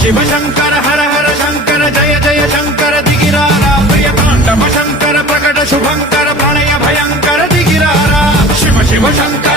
शिव शंकर हर हर शंकर जय जय शंकर दिगिरारा प्रिय तांडव शंकर प्रकट शुभंकर प्रणय भयंकर दिगिरारा शिव शिव शंकर